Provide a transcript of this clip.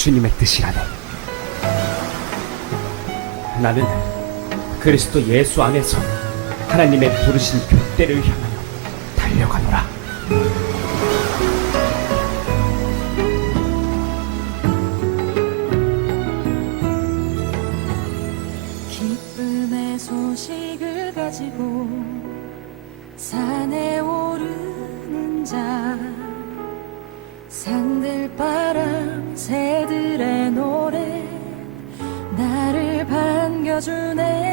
주님의 뜻이라네. 나는 그리스도 예수 안에서 하나님의 부르신 둯대를 향하여 달려가노라. 기쁨의 소식을 가지고 산에 오르는 자 산들 바람 새 반겨주네